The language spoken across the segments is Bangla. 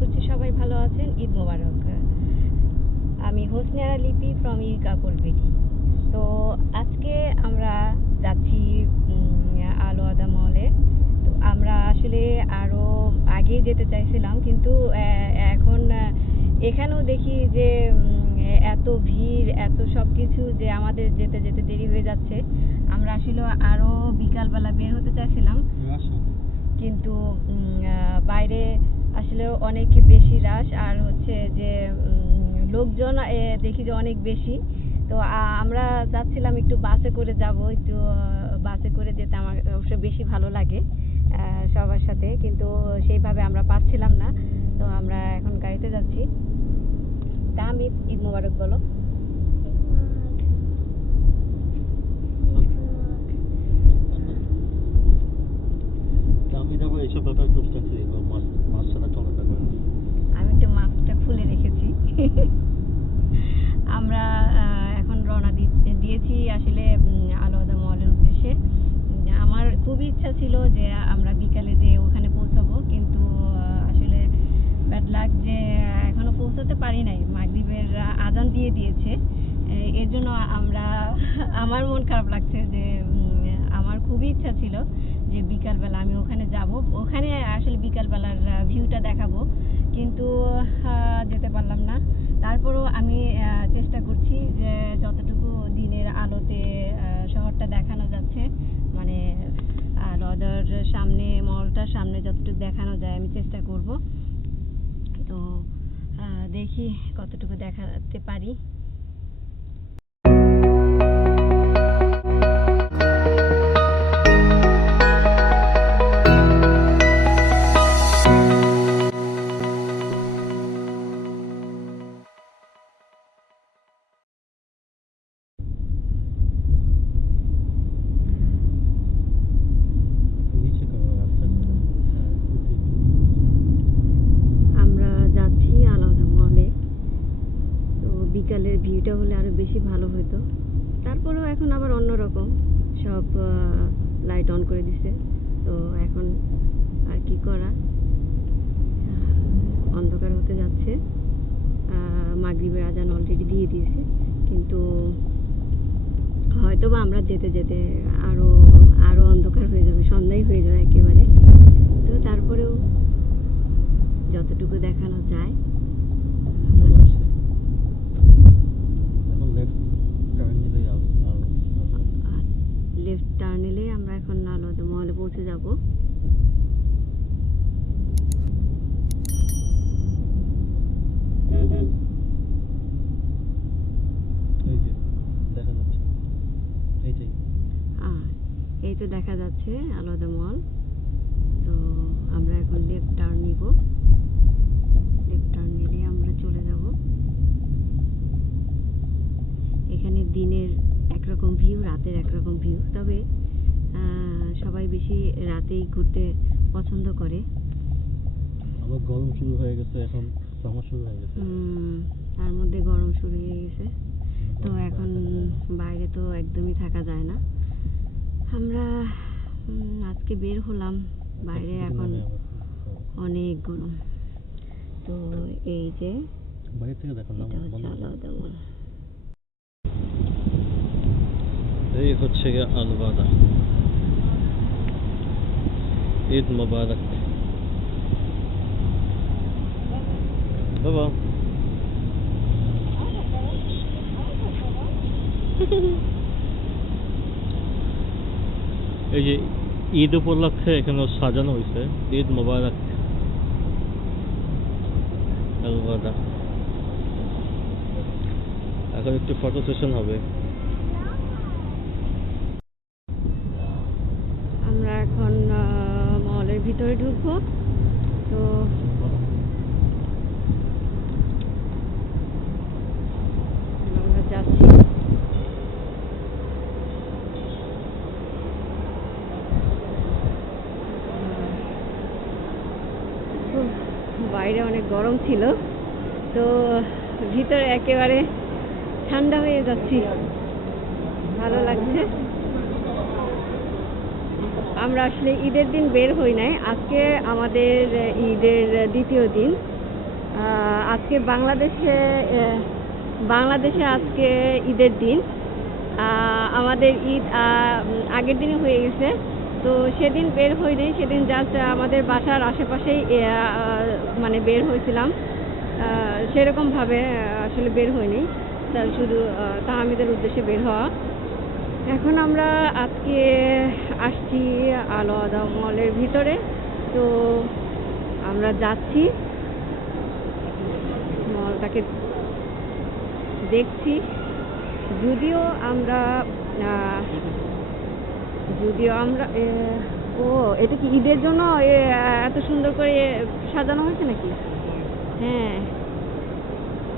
করছি সবাই ভালো আছেন। ঈদ মোবারক। আমি হোসনিয়ারা লিপি ফ্রম ইকাপলবেটি। তো আজকে আমরা যাচ্ছি আলোয়াদা মলে। তো আমরা আসলে আরও আগে যেতে চাইছিলাম, কিন্তু এখন এখানেও দেখি যে এত ভিড়, এত সব কিছু, যে আমাদের যেতে যেতে দেরি হয়ে যাচ্ছে। আমরা আসলে আরও বিকালবেলা বের হতে চাইছিলাম, কিন্তু বাইরে আসলে অনেক বেশি রাশ, আর হচ্ছে যে লোকজন দেখি যে অনেক বেশি। তো আমরা যাচ্ছিলাম একটু বাসে করে যাব, একটু বাসে করে যেতে আমার অবশ্য বেশি ভালো লাগে সবার সাথে, কিন্তু সেইভাবে আমরা পাচ্ছিলাম না। তো আমরা এখন গাড়িতে যাচ্ছি। তাহমিদ, ঈদ মোবারক বলো। আমি একটু মাস্কটা খুলে রেখেছি। আমরা এখন রওনা দিয়েছি আসলে আলোয়াদা মলের উদ্দেশ্যে। আমার খুবই ইচ্ছা ছিল যে আমরা বিকালে যে ওখানে পৌঁছাবো, কিন্তু আসলে ব্যাড লাক যে এখনো পৌঁছাতে পারি নাই। মাগরিবের আজান দিয়ে দিয়েছে, এর জন্য আমার মন খারাপ লাগছে যে আমার খুবই ইচ্ছা ছিল যে বিকালবেলা আমি ওখানে যাব, ওখানে আসলে বিকালবেলার ভিউটা দেখাবো, কিন্তু যেতে পারলাম না। তারপরও আমি চেষ্টা করছি যে যতটুকু দিনের আলোতে শহরটা দেখানো যাচ্ছে, মানে আলোয়াদার সামনে, মলটার সামনে যতটুকু দেখানো যায় আমি চেষ্টা করব। তো দেখি কতটুকু দেখাতে পারি। বিকালের ভিউটা হলে আরো বেশি ভালো হতো। তারপরেও এখন আবার অন্যরকম, সব লাইট অন করে দিছে। তো এখন আর কি করা, অন্ধকার হতে যাচ্ছে। মাগরিবের আজান অলরেডি দিয়ে দিয়েছে, কিন্তু হয়তো বা আমরা যেতে যেতে আরো অন্ধকার হয়ে যাবে, সন্ধ্যাই হয়ে যাবে একেবারে। তো তারপরেও যতটুকু দেখানো যায়। লেফট টার্ন নিলে আমরা এখন আলোয়াদা মহলে পৌঁছে যাব। এই তো দেখা যাচ্ছে আলোয়াদা মল। তো আমরা এখন লেফট টার্ন নিব। লেফট টার্ন নিলে আমরা চলে যাব। এখানে দিনের একরকম ভিউ, রাতের একরকম ভিউ, তবে সবাই বেশি রাতেই ঘুরতে পছন্দ করে। আবার গরম শুরু হয়ে গেছে, এখন সামার শুরু হয়ে গেছে, তার মধ্যে গরম শুরু হয়ে গেছে। তো এখন বাইরে তো একদমই থাকা যায় না। আমরা আজকে বের হলাম, বাইরে এখন অনেক গরম। তো এই যে বাইরে থেকে দেখো না, এই হচ্ছে আলোয়াদা। ঈদ মোবারক বাবা। এই যে ঈদ উপলক্ষে এখানে সাজানো হয়েছে, ঈদ মোবারক আলোয়াদা। এখন একটু ফটো সেশন হবে। আমরা এখন মলের ভিতরে ঢুকবো। তো আমরা যাচ্ছি। বাইরে অনেক গরম ছিল, তো ভিতরে একেবারে ঠান্ডা হয়ে যাচ্ছি, ভালো লাগছে। আমরা আসলে ঈদের দিন বের হই নাই, আজকে আমাদের ঈদের দ্বিতীয় দিন। আজকে বাংলাদেশে আজকে ঈদের দিন। আমাদের ঈদ আগের দিনই হয়ে গেছে, তো সেদিন বের হইনি। সেদিন জাস্ট আমাদের বাসার আশেপাশেই মানে বের হয়েছিলাম, সেরকমভাবে আসলে বের হইনি, তা শুধু তাহমিদের উদ্দেশ্যে বের হওয়া। এখন আমরা আজকে আসছি আলো আদা মলের ভিতরে, তো আমরা যাচ্ছি, মলটাকে দেখছি। যদিও আমরা এটা কি ঈদের জন্য এত সুন্দর করে সাজানো হয়েছে নাকি? হ্যাঁ,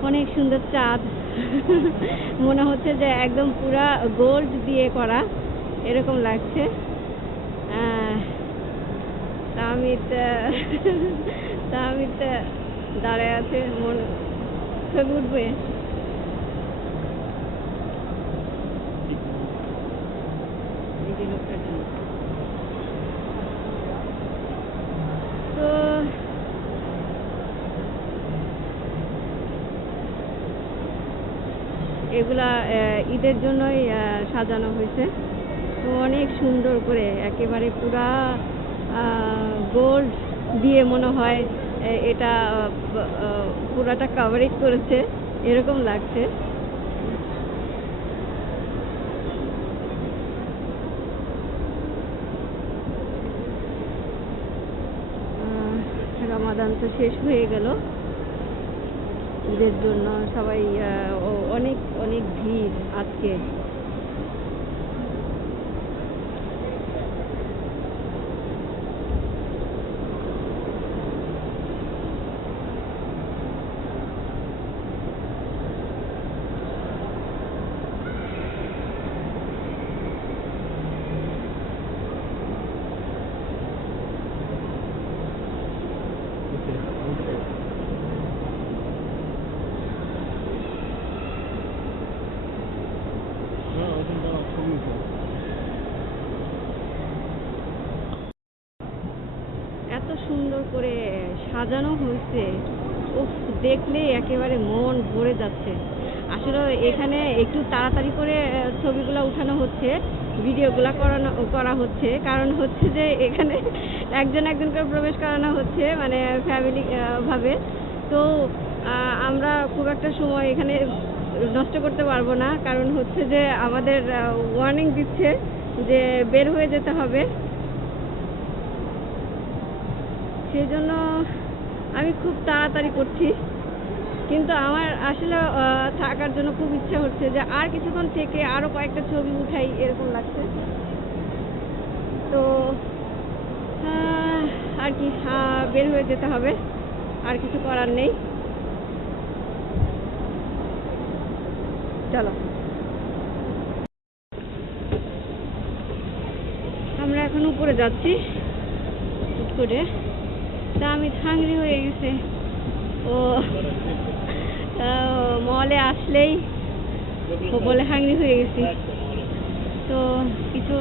অনেক সুন্দর চাঁদ। মনে হচ্ছে যে একদম পুরা গোল্ড দিয়ে করা, এরকম লাগছে। তাহমিদ দাঁড়ায় আছে, ছবি উঠবে। তো এগুলা ঈদের জন্যই সাজানো হয়েছে, তো অনেক সুন্দর করে একেবারে পুরা গোল্ড দিয়ে মনে হয় এটা পুরাটা কাভারেজ করেছে, এরকম লাগছে। রমাদান তো শেষ হয়ে গেল, ঈদের জন্য সবাই অনেক অনেক ভিড় আজকে। এত সুন্দর করে সাজানো হয়েছে, দেখলে একেবারে মন ভরে যাচ্ছে। আসলে এখানে একটু তাড়াতাড়ি করে ছবিগুলো উঠানো হচ্ছে, ভিডিওগুলো করা হচ্ছে, কারণ হচ্ছে যে এখানে একজন করে প্রবেশ করানো হচ্ছে, মানে ফ্যামিলি ভাবে। তো আমরা খুব একটা সময় এখানে নষ্ট করতে পারবো না, কারণ হচ্ছে যে আমাদের ওয়ার্নিং দিচ্ছে যে বের হয়ে যেতে হবে। সেই জন্য আমি খুব তাড়াতাড়ি করছি, কিন্তু আমার আসলে থাকার জন্য খুব ইচ্ছা হচ্ছে যে আর কিছুক্ষণ থেকে আরো কয়েকটা ছবি উঠাই, এরকম লাগছে। তো আর কি, বের হয়ে যেতে হবে, আর কিছু করার নেই। চলো, আমরা এখন উপরে যাচ্ছি করে। তা আমি হাংরি হয়ে গেছে, ও মলে আসলেই ও বলে হাংরি হয়ে গেছি, তো কিছু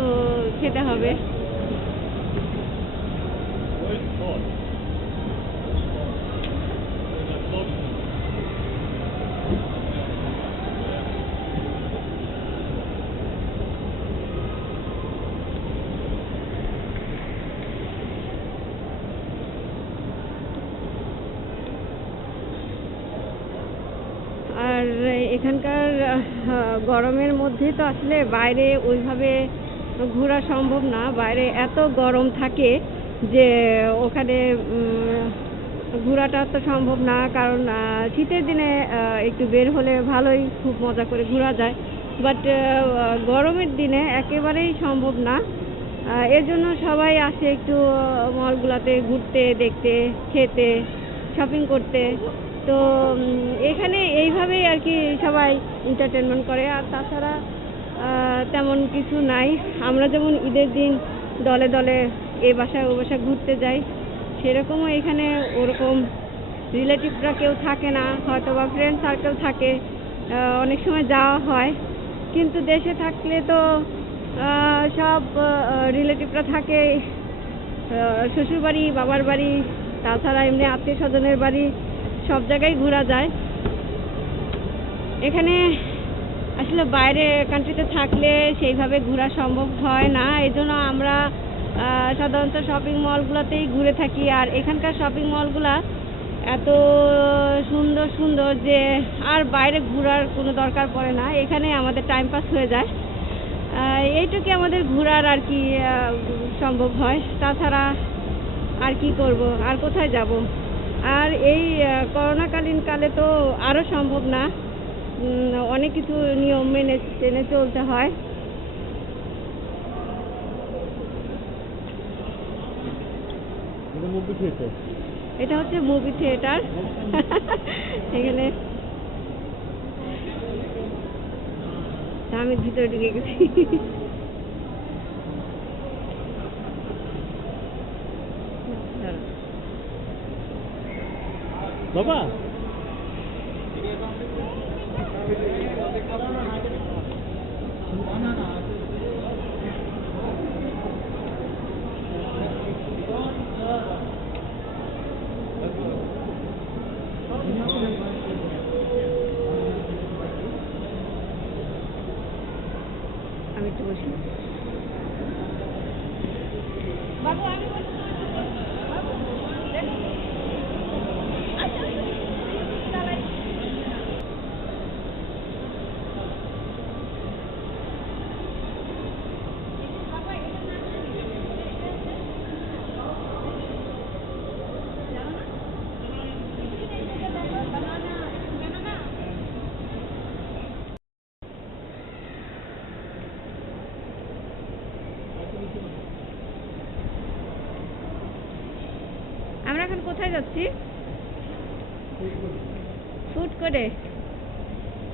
খেতে হবে। আর এখানকার গরমের মধ্যে তো আসলে বাইরে ওইভাবে ঘোরা সম্ভব না, বাইরে এত গরম থাকে যে ওখানে ঘোরাটা তো সম্ভব না। কারণ শীতের দিনে একটু বের হলে ভালোই, খুব মজা করে ঘোরা যায়, বাট গরমের দিনে একেবারেই সম্ভব না। এর জন্য সবাই আসে একটু মলগুলোতে ঘুরতে, দেখতে, খেতে, শপিং করতে। তো এখানে এইভাবেই আর কি সবাই এন্টারটেনমেন্ট করে, আর তাছাড়া তেমন কিছু নাই। আমরা যেমন ঈদের দিন দলে দলে এই বাসায় ও বাসায় ঘুরতে যাই, সেরকমও এখানে ওরকম রিলেটিভরা কেউ থাকে না, হয়তো বা ফ্রেন্ড সার্কেল থাকে, অনেক সময় যাওয়া হয়। কিন্তু দেশে থাকলে তো সব রিলেটিভরা থাকে, শ্বশুর বাড়ি, বাবার বাড়ি, তাছাড়া এমনি আত্মীয় স্বজনের বাড়ি, সব জায়গায় ঘোরা যায়। এখানে আসলে বাইরে কান্ট্রিতে থাকলে সেইভাবে ঘোরা সম্ভব হয় না, এই জন্য আমরা সাধারণত শপিং মলগুলোতেই ঘুরে থাকি। আর এখানকার শপিং মলগুলা এত সুন্দর সুন্দর যে আর বাইরে ঘোরার কোনো দরকার পড়ে না, এখানে আমাদের টাইম পাস হয়ে যায়। এইটুকু আমাদের ঘোরার আর কি সম্ভব হয়, তাছাড়া আর কি করব, আর কোথায় যাব। আর এই করোনাকালীন কালে তো আরও সম্ভব না, অনেক কিছু নিয়ম মেনে চলতে হয়। এটা হচ্ছে মুভি থিয়েটার। এখানে আমি ভিতরে ঢুকে গেছি। বাবা আমি একটু বসি। বাবু আমি আমরা এখন কোথায় যাচ্ছি? ফুড কোর্টে।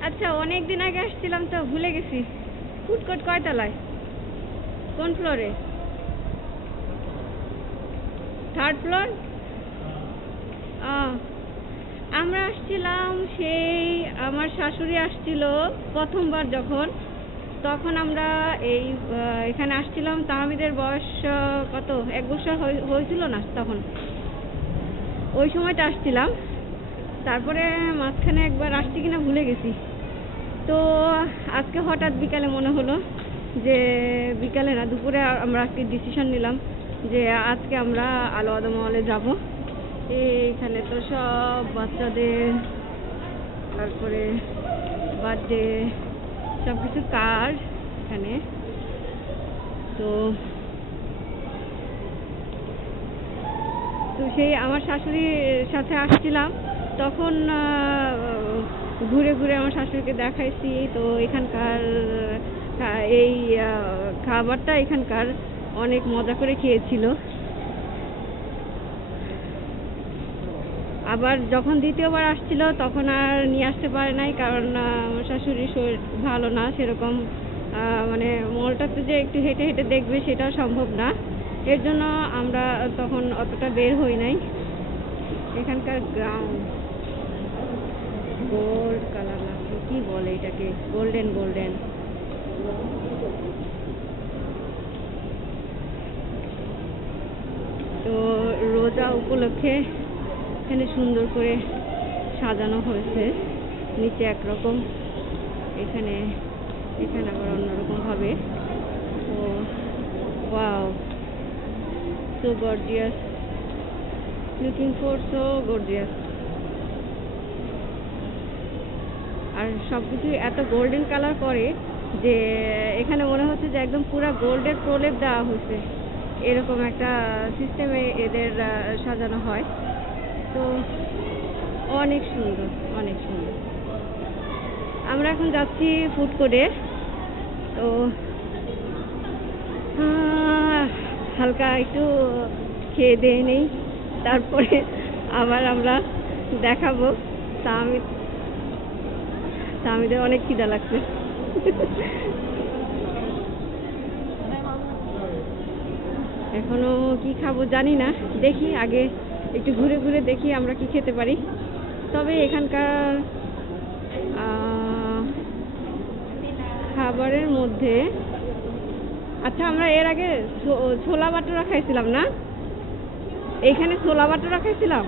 আচ্ছা, অনেক দিন আগে আসছিলাম তো ভুলে গেছি। ফুড কোর্ট কয় তলায়, কোন ফ্লোরে? 3rd floor. আমরা আসছিলাম সেই আমার শাশুড়ি আসছিল প্রথমবার যখন, তখন আমরা এই এখানে আসছিলাম। তাহমিদের বয়স কত, 1 বছর হয়েছিল না তখন, ওই সময়টা আসছিলাম। তারপরে মাঝখানে একবার আসছি কিনা ভুলে গেছি। তো আজকে হঠাৎ বিকালে মনে হলো যে, বিকালে না দুপুরে আমরা আজকে ডিসিশন নিলাম যে আজকে আমরা আলো আদা মহলে যাব। এইখানে তো সব বাচ্চাদের, তারপরে বার্থডে সব কিছু কার্ড এখানে। তো সেই আমার শাশুড়ির সাথে আসছিলাম তখন ঘুরে ঘুরে আমার শাশুড়িকে দেখাইছি। তো এখানকার এই খাবারটা এখানকার অনেক মজা করে খেয়েছিল। আবার যখন দ্বিতীয়বার আসছিল তখন আর নিয়ে আসতে পারে নাই, কারণ আমার শাশুড়ির শরীর ভালো না সেরকম, মানে মলটাতে যে একটু হেঁটে হেঁটে দেখবে সেটাও সম্ভব না, এর জন্য আমরা তখন অতটা বের হই নাই। এখানকার গ্রাউন্ড গোল্ড কালার না কি বলে এটাকে, গোল্ডেন। তো রোজা উপলক্ষে এখানে সুন্দর করে সাজানো হয়েছে, নিচে একরকম, এখানে আবার অন্যরকম ভাবে। তো wow, so gorgeous, looking for so gorgeous। আর সবকিছু এত গোল্ডেন কালার করে যে এখানে মনে হচ্ছে যে একদম পুরো গোল্ডের প্রলেপ দেওয়া হয়েছে, এরকম একটা সিস্টেমে এদের সাজানো হয়। তো অনেক সুন্দর। আমরা এখন যাচ্ছি ফুড কোর্টে। তো হালকা একটু খেয়ে দিয়ে নেই, তারপরে আবার আমরা দেখাবো। তাহমিদের অনেক খিদা লাগছে। এখনো কি খাবো জানি না, দেখি আগে একটু ঘুরে ঘুরে দেখি আমরা কি খেতে পারি। তবে এখানকার খাবারের মধ্যে, আচ্ছা আমরা এর আগে ছোলা বাটুরা খাইছিলাম না, এইখানে ছোলা বাটুরা খাইছিলাম।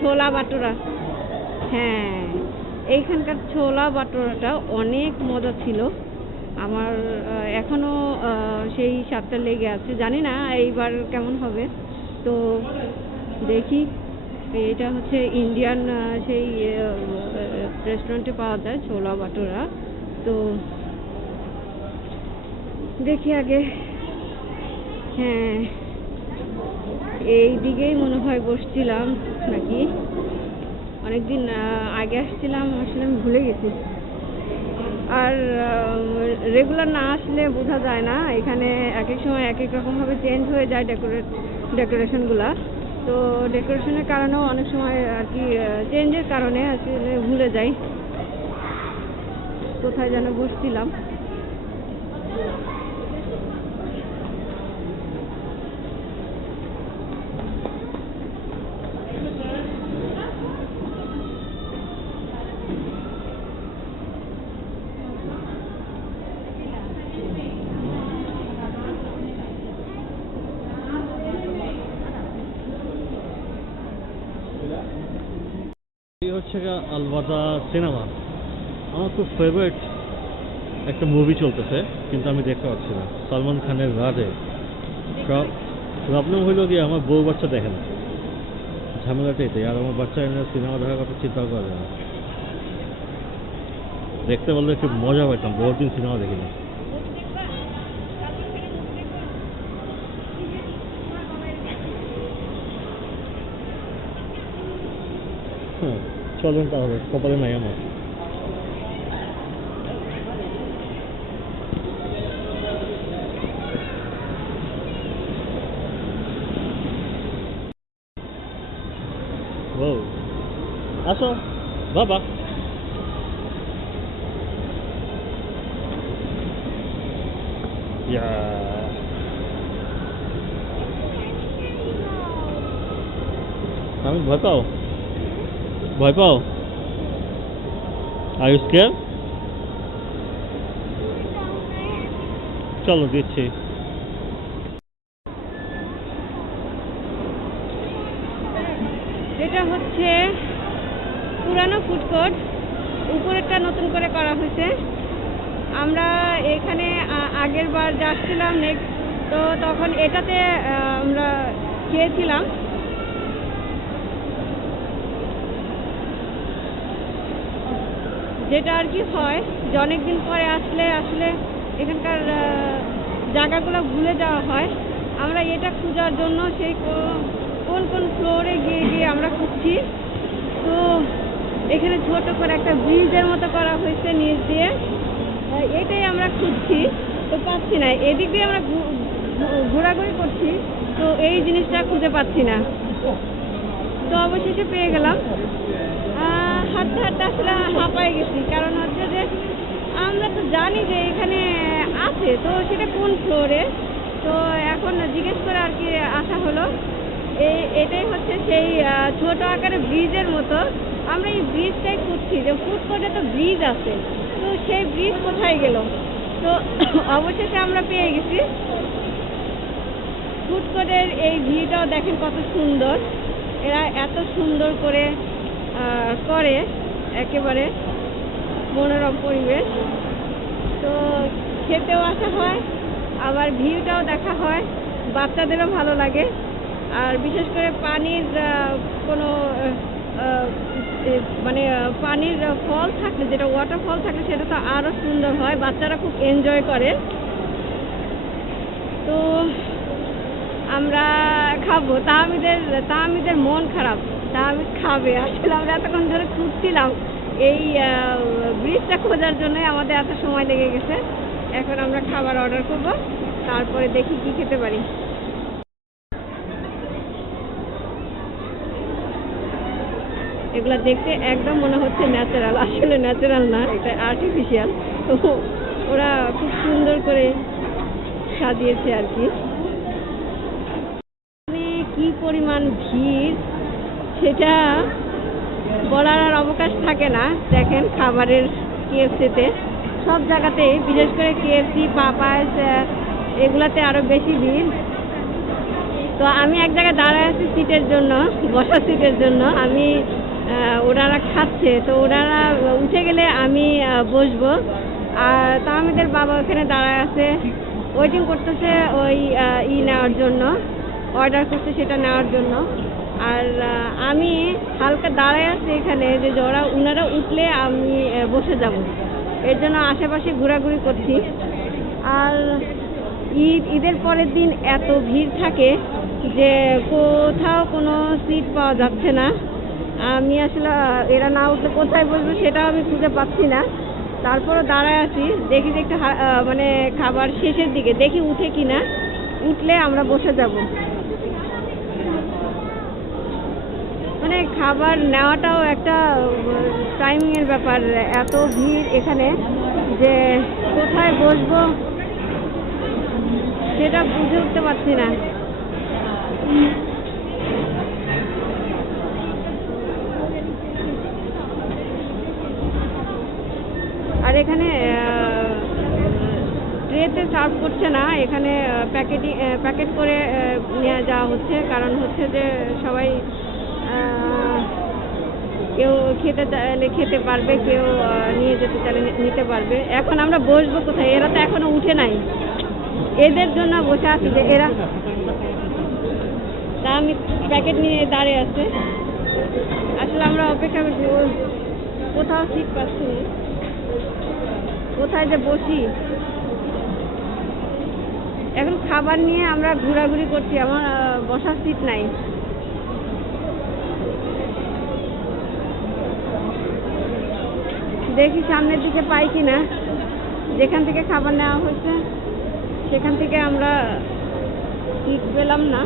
ছোলা বাটোরা। হ্যাঁ, এইখানকার ছোলা বাটোরাটা অনেক মজা ছিল। আমার এখনো সেই স্বাদটা লেগে আছে। জানি না এইবার কেমন হবে। তো দেখি, এটা হচ্ছে ইন্ডিয়ান সেই রেস্টুরেন্টে পাওয়া যায় ছোলা বাটোরা। তো দেখি আগে। হ্যাঁ, এই দিকেই মনে হয় বসছিলাম নাকি, অনেকদিন আগে আসছিলাম, আসলে আমি ভুলে গেছি। আর রেগুলার না আসলে বোঝা যায় না, এখানে এক এক সময় এক এক রকমভাবে চেঞ্জ হয়ে যায় ডেকোরেশনগুলা। তো ডেকোরেশনের কারণেও অনেক সময় আর কি চেঞ্জের কারণে আসলে ভুলে যাই কোথায় যেন বসছিলাম। এই হচ্ছে আলওয়াদা সিনেমা। আমার খুব ফেভারিট একটা মুভি চলতেছে, কিন্তু আমি দেখতে পাচ্ছি না। সালমান খানের রাজে। প্রবলেম হইল গিয়ে আমার বউ বাচ্চা দেখে না, ঝামেলাটা এটাই। আর আমার বাচ্চা এনে সিনেমা দেখার কথা চিন্তাও করে না। দেখতে বললে একটু মজা পাইতাম, বহুত দিন সিনেমা দেখি না। হ্যাঁ, চলেন তাহলে, কপালে নাই আমার। ও আসো বাবা। আমি ভয় পাও? ভয় পাও? Are you scared? চলো দিচ্ছি। এটা হচ্ছে পুরানো ফুড কোর্ট, উপরেরটা নতুন করে করা হয়েছে। আমরা এখানে আগের বার যাচ্ছিলাম নেক্সট, তো তখন এটাতে আমরা খেয়েছিলাম। যেটা আর কি হয় যে অনেকদিন পরে আসলে এখানকার জায়গাগুলো ভুলে যাওয়া হয়। আমরা এটা খোঁজার জন্য সেই কোন কোন ফ্লোরে গিয়ে আমরা খুঁজছি। তো এখানে ছোট করে একটা ব্রিজের মতো করা হয়েছে নিচ দিয়ে, এটাই আমরা খুঁজছি। তো পাচ্ছি না, এদিক দিয়ে আমরা ঘোরাঘুরি করছি, তো এই জিনিসটা খুঁজে পাচ্ছি না। তো অবশেষে পেয়ে গেলাম। হাঁটতে হাঁটতে আসলে হাঁপায়ে গেছি, কারণ হচ্ছে যে আমরা তো জানি যে এখানে আছে, তো সেটা কোন ফ্লোরে। তো এখন জিজ্ঞেস করে আর কি আসা হলো। এটাই হচ্ছে সেই ছোট আকারে ব্রিজের মতো। আমরা এই ব্রিজটাই খুঁজছি, যে ফুড কোর্টে তো ব্রিজ আছে, তো সেই ব্রিজ কোথায় গেল। তো অবশেষে আমরা পেয়ে গেছি। ফুড কোর্টের এই ভিউটাও দেখেন কত সুন্দর। এরা এত সুন্দর করে করে, একেবারে মনোরম পরিবেশ। তো খেতেও আসা হয়, আবার ভিউটাও দেখা হয়, বাচ্চাদেরও ভালো লাগে। আর বিশেষ করে পানির কোনো মানে পানির ফল থাকলে, যেটা ওয়াটারফল থাকলে সেটা তো আরও সুন্দর হয়, বাচ্চারা খুব এনজয় করে। তো আমরা খাবো। তাহমিদের মন খারাপ, তাহমিদ খাবে। আসলে আমরা এতক্ষণ ধরে খুঁজছিলাম এই ব্রিজটা খোঁজার জন্যই আমাদের এত সময় লেগে গেছে। এখন আমরা খাবার অর্ডার করব, তারপরে দেখি কি খেতে পারি। এগুলা দেখতে একদম মনে হচ্ছে ন্যাচারাল, আসলে ন্যাচারাল না, এটা আর্টিফিশিয়াল। তো ওরা খুব সুন্দর করে সাজিয়েছে আর কি। কি পরিমাণ ভিড় সেটা বলার আর অবকাশ থাকে না। দেখেন খাবারের কেএফসিতে সব জায়গাতেই, বিশেষ করে কেএফসি, পাপাস, এগুলাতে আরো বেশি ভিড়। তো আমি এক জায়গায় দাঁড়ায় আছি সিটের জন্য, বসার সিটের জন্য। আমি ওনারা খাচ্ছে, তো ওনারা উঠে গেলে আমি বসবো। আর তাহমিদের বাবা ওখানে দাঁড়ায় আছে, ওয়েটিং করতেছে ওই নেওয়ার জন্য, অর্ডার করছে সেটা নেওয়ার জন্য। আর আমি হালকা দাঁড়ায় আছি এখানে, যে ওনারা উঠলে আমি বসে যাব, এর জন্য আশেপাশে ঘোরাঘুরি করছি। আর ঈদের পরের দিন এত ভিড় থাকে যে কোথাও কোনো সিট পাওয়া যাচ্ছে না। আমি আসলে এরা না উঠলে কোথায় বসবো সেটাও আমি খুঁজে পাচ্ছি না। তারপরও দাঁড়ায় আছি, দেখি যে একটু মানে খাবার শেষের দিকে দেখি উঠে কিনা, উঠলে আমরা বসে যাব। মানে খাবার নেওয়াটাও একটা টাইমিংয়ের ব্যাপার, এত ভিড় এখানে যে কোথায় বসবো সেটা বুঝে উঠতে পারছি না। আর এখানে ট্রেতে সার্ভ করছে না, এখানে প্যাকেট করে নিয়ে যাওয়া হচ্ছে। কারণ হচ্ছে যে সবাই কেউ খেতে চাইলে খেতে পারবে, কেউ নিয়ে যেতে চাইলে নিতে পারবে। এখন আমরা বসবো কোথায়? এরা তো এখনো উঠে নাই, এদের জন্য বসে আছি যে এরা। তা আমি প্যাকেট নিয়ে দাঁড়িয়ে আছে, আসলে আমরা অপেক্ষা করছি, কোথাও সিট পাচ্ছি না, কোথায় যে বসি। এখন খাবার নিয়ে আমরা ঘোরাঘুরি করছি, আমার বসার সিট নাই। দেখি সামনের দিকে পাই কিনা, যেখান থেকে খাবার নেওয়া হয়েছে সেখান থেকে আমরা সিট পেলাম না।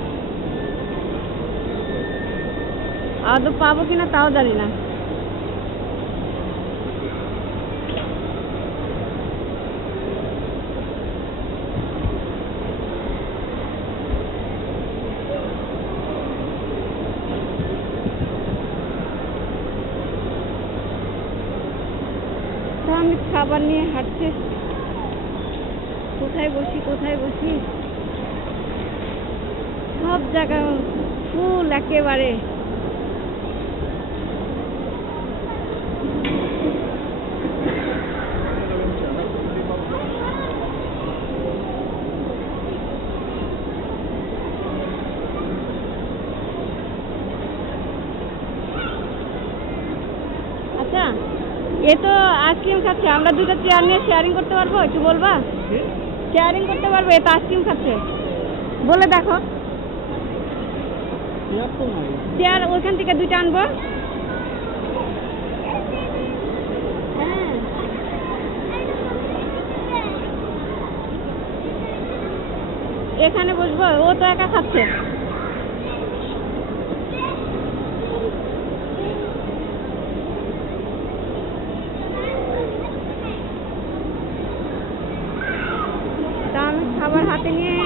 আদৌ পাবো কিনা তাও জানি না। আমি খাবার নিয়ে হাঁটছে, কোথায় বসি কোথায় বসি, সব জায়গা ফুল একেবারে। আচ্ছা, এ তো আইসক্রিম খাচ্ছে, আমরা দুটো চেয়ার নিয়ে শেয়ারিং করতে পারবো? একটু বলবা? শেয়ারিং করতে পারবো? এ তো আইসক্রিম খাচ্ছে, বলে দেখো। চেয়ার ওইখান থেকে দুইটা আনবো। হ্যাঁ, এখানে বসবো, ও তো একা খাচ্ছে। খাবার হাতে নিয়ে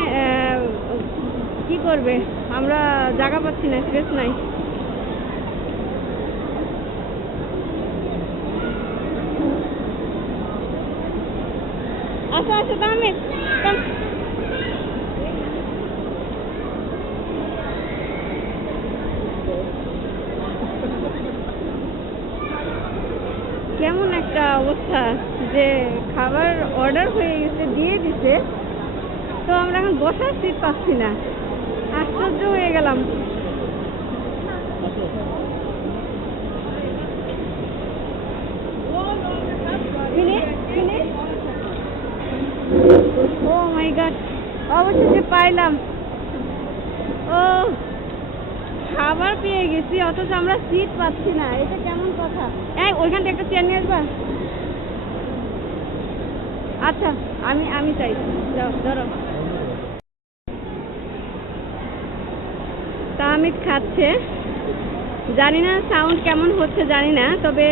কি করবে? আমরা জায়গা পাচ্ছি না, স্পেস নাই। আচ্ছা আচ্ছা, তাহলে কেমন একটা অবস্থা যে খাবার অর্ডার হয়ে গেছে, দিয়ে দিছে, তো আমরা এখন বসার সিট পাচ্ছি না। আশ্চর্য হয়ে গেলাম। ও মাই গড, অবশেষে পাইলাম। ও, খাবার পেয়ে গেছি অথচ আমরা সিট পাচ্ছি না, এটা কেমন কথা? এই ওইখান থেকে একটা চেয়ার নিয়ে আসবা। আচ্ছা, আমি চাই, যাও ধরো। তাহমিদ খাচ্ছে, জানি না সাউন্ড কেমন হচ্ছে জানি না, তবে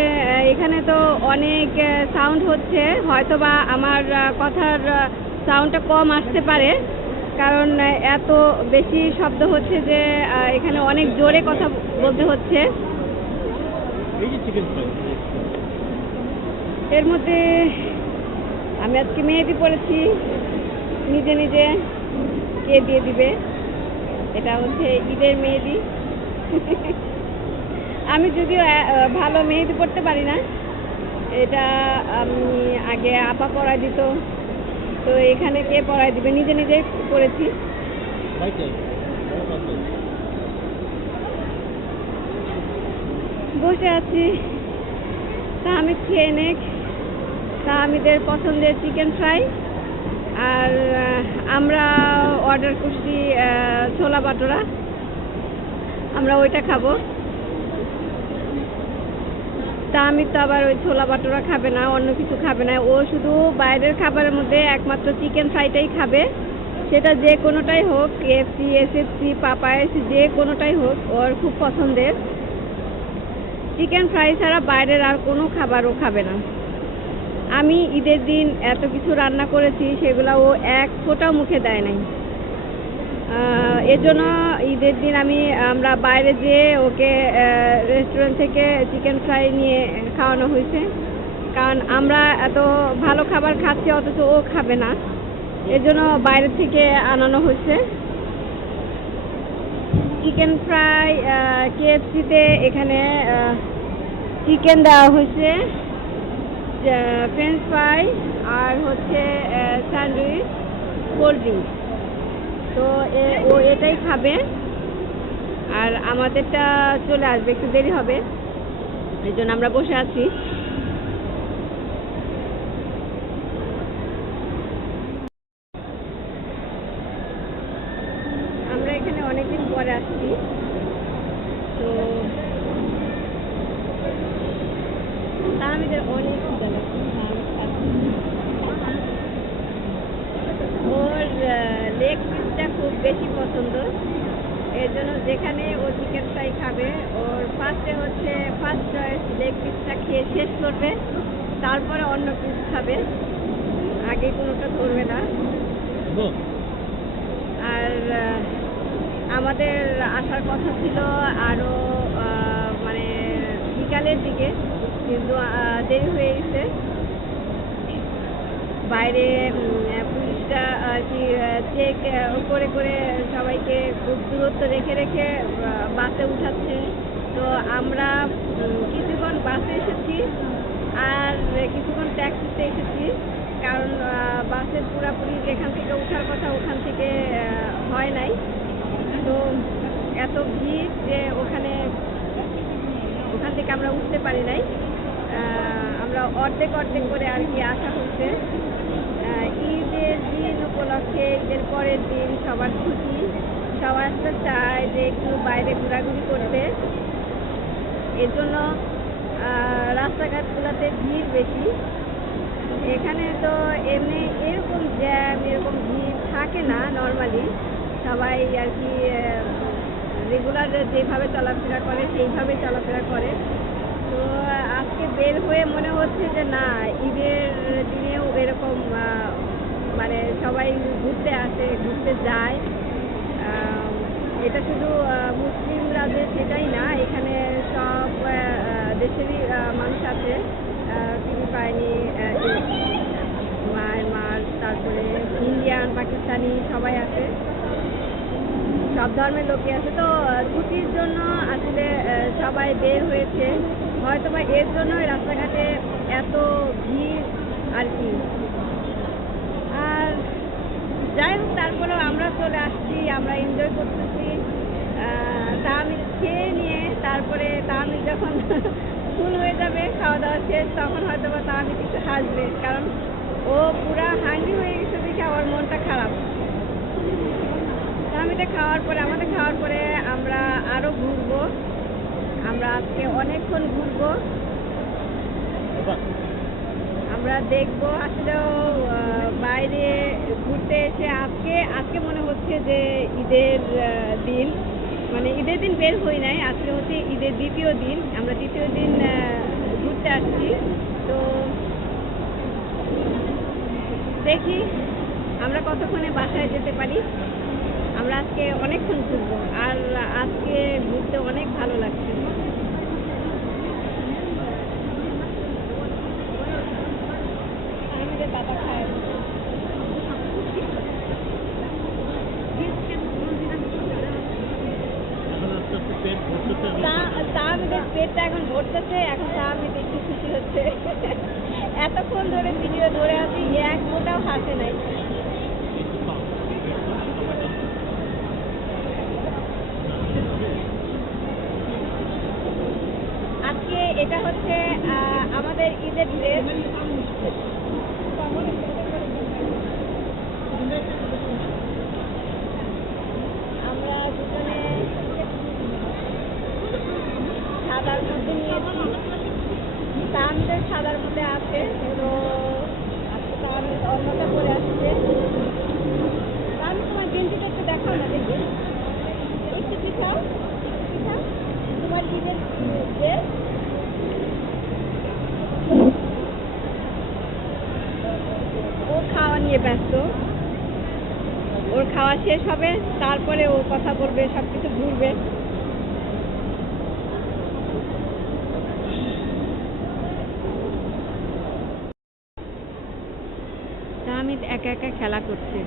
এখানে তো অনেক সাউন্ড হচ্ছে, হয়তো বা আমার কথার সাউন্ডটা কম আসতে পারে, কারণ এত বেশি শব্দ হচ্ছে যে এখানে অনেক জোরে কথা বলতে হচ্ছে। এর মধ্যে আমি আজকে মেহেদি পড়েছি, নিজে নিজে কে দিয়ে দিবে। এটা হচ্ছে ঈদের মেহেদি। আমি যদিও ভালো মেহেদি পড়তে পারি না, এটা আমি আগে আপা পড়ায় দিত, তো এখানে কে পড়ায় দিবে, নিজে নিজে করেছি। বসে আছি, তাহমিদ খেয়ে নেক। তাহমিদের পছন্দের চিকেন ফ্রাই, আর আমরা অর্ডার করছি ছোলা বাটোরা, আমরা ওইটা খাবো। তাহমিদ তো আবার ওই ছোলা বাটোরা খাবে না, অন্য কিছু খাবে না, ও শুধু বাইরের খাবারের মধ্যে একমাত্র চিকেন ফ্রাইটাই খাবে, সেটা যে কোনোটাই হোক, KFC, SFC, পাপায়েস, যে কোনোটাই হোক, ওর খুব পছন্দের। চিকেন ফ্রাই ছাড়া বাইরের আর কোনো খাবার ও খাবে না। আমি ঈদের দিন এত কিছু রান্না করেছি, সেগুলো ও এক ফোঁটাও মুখে দেয় নাই। এজন্য ঈদের দিন আমরা বাইরে যেয়ে ওকে রেস্টুরেন্ট থেকে চিকেন ফ্রাই নিয়ে খাওয়ানো হয়েছে, কারণ আমরা এত ভালো খাবার খাচ্ছি অথচ ও খাবে না, এজন্য বাইরে থেকে আনানো হয়েছে। চিকেন ফ্রাই KFC-তে এখানে চিকেন দেওয়া হয়েছে, ফ্রেঞ্চ ফ্রাই, আর হচ্ছে স্যান্ডউইচ, কোল্ড ড্রিঙ্কস। তো ও এটাই খাবে, আর আমাদেরটা চলে আসবে, একটু দেরি হবে, এই জন্য আমরা বসে আছি। আমরা এখানে অনেকদিন পরে আসছি, তো তাহমিদের অনেক ক্ষুধা লাগছে। ওর লেগ পিসটা খুব বেশি পছন্দ, এর জন্য যেখানে ও চিকেন ফ্রাই খাবে, ওর ফার্স্ট চয়েস লেগ পিসটা খেয়ে শেষ করবে, তারপরে অন্য পিস খাবে, আগে কোনোটা ধরবে না। আর আমাদের আসার কথা ছিল আরও মানে বিকালের দিকে, কিন্তু দেরি হয়ে গেছে। বাইরে পুলিশরা আর কি চেক করে করে সবাইকে খুব দূরত্ব রেখে রেখে বাসে উঠাচ্ছে, তো আমরা কিছুক্ষণ বাসে এসেছি আর কিছুক্ষণ ট্যাক্সিতে এসেছি, কারণ বাসে পুরাপুরি যেখান থেকে ওঠার কথা ওখান থেকে হয় নাই, তো এত ভিড় যে ওখান থেকে আমরা উঠতে পারি নাই। আমরা অর্ধেক করে আর কি আসা হচ্ছে। ঈদের দিন উপলক্ষে, ঈদের পরের দিন সবার ছুটি, সবাই তো চায় যে একটু বাইরে ঘোরাঘুরি করতে, এর জন্য রাস্তাঘাটগুলোতে ভিড় বেশি। এখানে তো এমনি এরকম জ্যাম, এরকম ভিড় থাকে না নর্মালি, সবাই আর কি রেগুলার যেভাবে চলাফেরা করে সেইভাবে চলাফেরা করে। তো আজকে বের হয়ে মনে হচ্ছে যে না, ঈদের দিনেও এরকম মানে সবাই ঘুরতে আসে, ঘুরতে যায়। এটা শুধু মুসলিমরা যে সেটাই না, এখানে সব দেশেরই মানুষ আছে, ফিলিপাইনি, মায়ানমার, তারপরে ইন্ডিয়ান, পাকিস্তানি সবাই আছে, সব ধর্মের লোকই আছে। তো ছুটির জন্য আসলে সবাই বের হয়েছে, হয়তো বা এর জন্যই রাস্তাঘাটে এত ভিড় আর কি। আর যাই হোক, তারপরেও আমরা চলে আসছি, আমরা এনজয় করতেছি। তাহমিদ খেয়ে নিয়ে তারপরে তাহমিদ যখন ফুল হয়ে যাবে, খাওয়া দাওয়া শেষ, তখন হয়তো বা তাহমিদ একটু হাসবে, কারণ ও পুরা হাঙ্গি হয়ে গেছে দেখে আমার মনটা খারাপ। আমাদের খাওয়ার পরে আমরা আরো ঘুরবো, আমরা আজকে অনেকক্ষণ ঘুরবো, আমরা দেখবো। আসলেও বাইরে ঘুরতে এসে আজকে মনে হচ্ছে যে ঈদের দিন, মানে ঈদের দিন বের হই নাই, আজকে হচ্ছে ঈদের দ্বিতীয় দিন, আমরা দ্বিতীয় দিন ঘুরতে আসছি। তো দেখি আমরা কতক্ষণে বাসায় যেতে পারি। আমরা আজকে অনেকক্ষণ ঘুরবো, আর আজকে ঘুরতে অনেক ভালো লাগছে। আমাদের বাবা খায় তাহমিদের পেটটা এখন ভরতেছে, এখন তাহমিদ একটু খুশি হচ্ছে। এতক্ষণ ধরে ভিডিও ধরে আছি, এক ফোঁটাও হাসে নাই। আজকে এটা হচ্ছে আমাদের ঈদের ড্রেস। আমরা দুজনে সাদার মধ্যে নিয়েছি, তাহমিদের সাদার মধ্যে আছে, তো আজকে তাহমিদ অন্যটা পরে আসছে। তাহমিদ তোমার গেঞ্জিটা একটু দেখাও না দেখি, একটু পিছাও, একটু পিছাও তোমার ঈদের ড্রেস। ও খাওয়া নিয়ে ব্যস্ত, ওর খাওয়া শেষ হবে, তারপরে ও কথা বলবে, সবকিছু ঘুরবে। তাহমিদ একা একা খেলা করছে।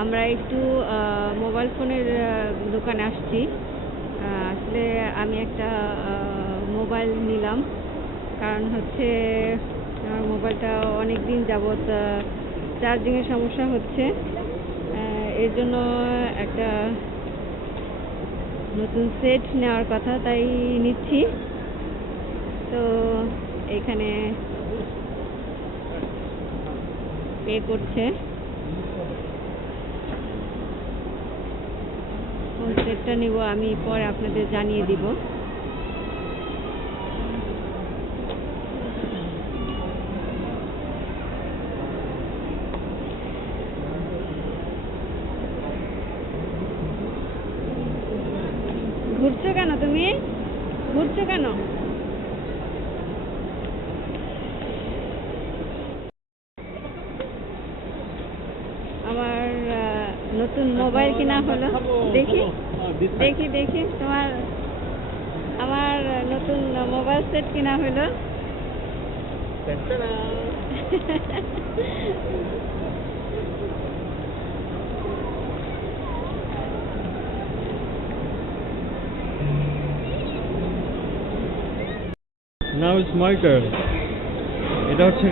আমরা একটু মোবাইল ফোনের দোকানে আসছি। আসলে আমি একটা মোবাইল নিলাম, কারণ হচ্ছে আমার মোবাইলটা অনেক দিন যাবৎ চার্জিংয়ের সমস্যা হচ্ছে, এর জন্য একটা নতুন সেট নেওয়ার কথা, তাই নিচ্ছি। তো এখানে পে করছে, কোন সেটটা নিব আমি পরে আপনাদের জানিয়ে দিব। ঘুরছো কেন তুমি, ঘুরছো কেন? আমার নতুন মোবাইল কিনা হলো, দেখি দেখি দেখি তোমার, আমার নতুন মোবাইল সেট কিনা হলো। Now it's my turn. এটা হচ্ছে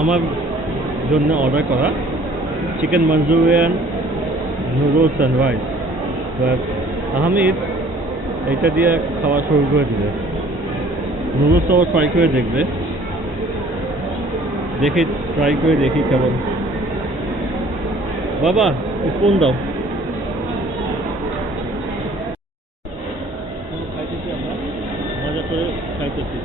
আমার জন্য অর্ডার করা chicken Manchurian, noodles and rice. Ahmed এটা দিয়ে খাওয়া শুরু করে দিবে। নুডলস আবার ট্রাই করে দেখবে, দেখি ট্রাই করে দেখি কেমন। বাবা ফোন দাও। খাইতেছি, আমরা মজা করে খাইতেছি।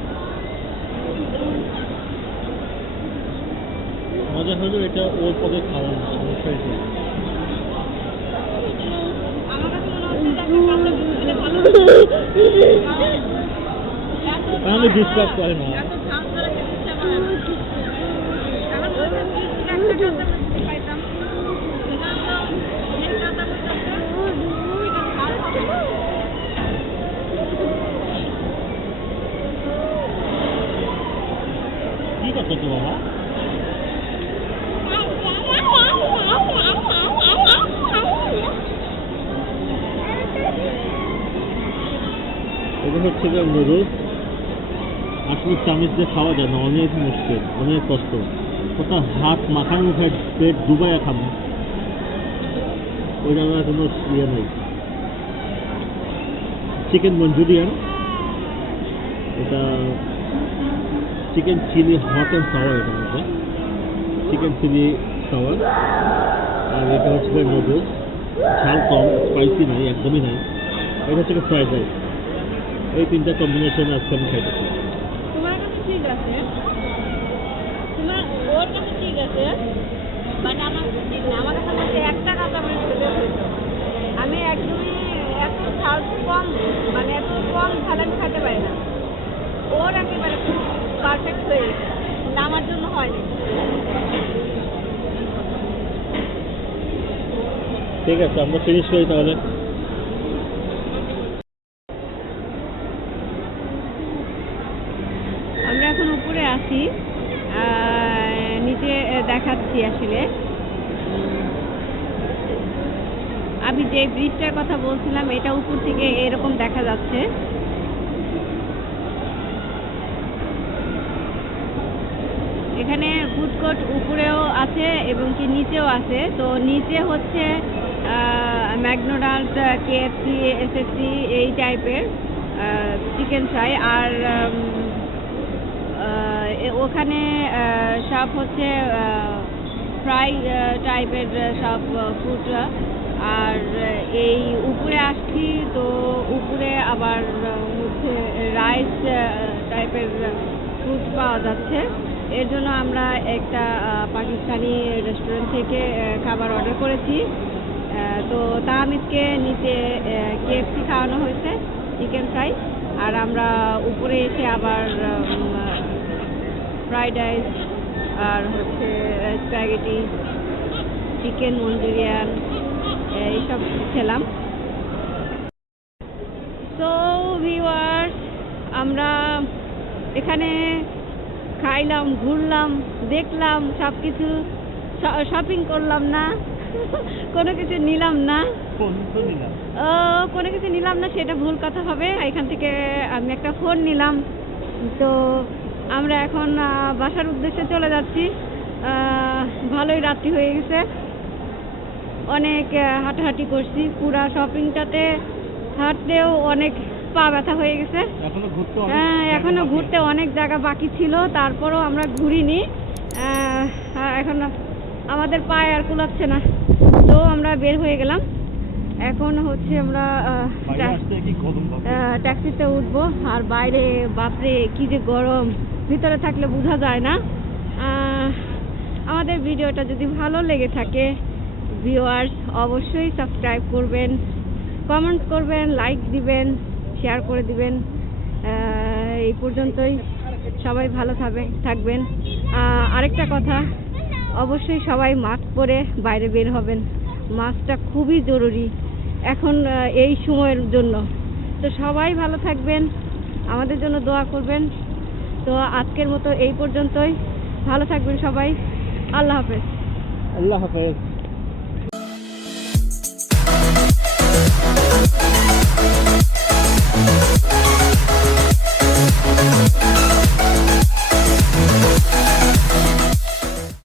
মজা হলেও এটা ওর পক্ষে খাওয়া না, সমস্যা হয়েছে। আমি ডিস্টার্ব করে না। কি করছো বাবা? এটা হচ্ছে নুডলস। আসলে চামিচ দিয়ে খাওয়া যায় না, অনেক মুশকিল, অনেক কষ্ট। ওটা হাত মাথায় মুখে পেট ডুবাইয়া খাবো, ওই জায়গায় কোনো ইয়ে নেই। চিকেন মঞ্চুরিয়ান, এটা chicken chilli hot and sour, এটার মধ্যে চিকেন চিলি সাওয়ার। আর এটা হচ্ছে নুডলস, ঝাল কম, স্পাইসি নাই, একদমই নাই। এটা হচ্ছে ফ্রাইড রাইস। এই তিনটা কম্বিনেশন আজকে আমি খাইতেছি। তোমার কাছে ঠিক আছে, তোমার ওর কাছে ঠিক আছে, বাট আমার ঠিক না। আমার কাছে মধ্যে একটা কাঁচা মরিচ দিলে হইতো। আমি একদমই এত ঝাল কম, মানে এত কম ঝাল আমি খেতে পারি না। ওর একেবারে পারফেক্ট হয়ে গেছে, কিন্তু আমার জন্য হয়নি। ঠিক আছে, আমরা ফিনিশ করি তাহলে। আমরা এখন উপরে আছি, নিচে দেখাচ্ছি। আসলে আমি যে ব্রিজটার কথা বলছিলাম, এটা উপর থেকে এরকম দেখা যাচ্ছে। এখানে ফুড কোর্ট উপরেও আছে এবং কি নিচেও আছে। তো নিচে হচ্ছে ম্যাকডোনাল্ডস, কেএফসি, এসএসসি এই টাইপের চিকেন ফ্রাই, আর ওখানে সব হচ্ছে ফ্রাই টাইপের সব ফুড। আর এই উপরে আসছি, তো উপরে আবার হচ্ছে রাইস টাইপের ফুড পাওয়া যাচ্ছে। এর জন্য আমরা একটা পাকিস্তানি রেস্টুরেন্ট থেকে খাবার অর্ডার করেছি। তো তাহমিদকে নিচে কেএফসি খাওয়ানো হয়েছে, চিকেন ফ্রাই, আর আমরা উপরে এসে আবার ফ্রাইড রাইস আর হচ্ছে স্প্যাগেটি, চিকেন মঞ্চুরিয়ান এইসব খেলাম। তো ভিউয়ার্স, আমরা এখানে খাইলাম, ঘুরলাম, দেখলাম, সব কিছু শপিং করলাম না, কোনো কিছু নিলাম না। কোনো কিছু নিলাম না সেটা ভুল কথা হবে। এখান থেকে আমি একটা ফোন নিলাম। তো আমরা এখন বাসার উদ্দেশ্যে চলে যাচ্ছি। ভালোই রাত্রি হয়ে গেছে, অনেক হাঁটাহাঁটি করছি, পুরা শপিংটাতে হাঁটতেও অনেক পা ব্যথা হয়ে গেছে। হ্যাঁ, এখনো ঘুরতে অনেক জায়গা বাকি ছিল, তারপরও আমরা ঘুরিনি। এখন আমাদের পায়ে আর কুলাচ্ছে না, তো আমরা বের হয়ে গেলাম। এখন হচ্ছে আমরা ট্যাক্সিতে উঠবো। আর বাইরে বাপরে কি যে গরম, ভিতরে থাকলে বোঝা যায় না। আমাদের ভিডিওটা যদি ভালো লেগে থাকে ভিউয়ার্স, অবশ্যই সাবস্ক্রাইব করবেন, কমেন্ট করবেন, লাইক দিবেন, শেয়ার করে দিবেন। এই পর্যন্তই, সবাই ভালো থাকবেন। আরেকটা কথা, অবশ্যই সবাই মাস্ক পরে বাইরে বের হবেন। মাস্কটা খুবই জরুরি এখন এই সময়ের জন্য। তো সবাই ভালো থাকবেন, আমাদের জন্য দোয়া করবেন। তো আজকের মতো এই পর্যন্তই, ভালো থাকবেন সবাই। আল্লাহ হাফেজ। আল্লাহ হাফেজ।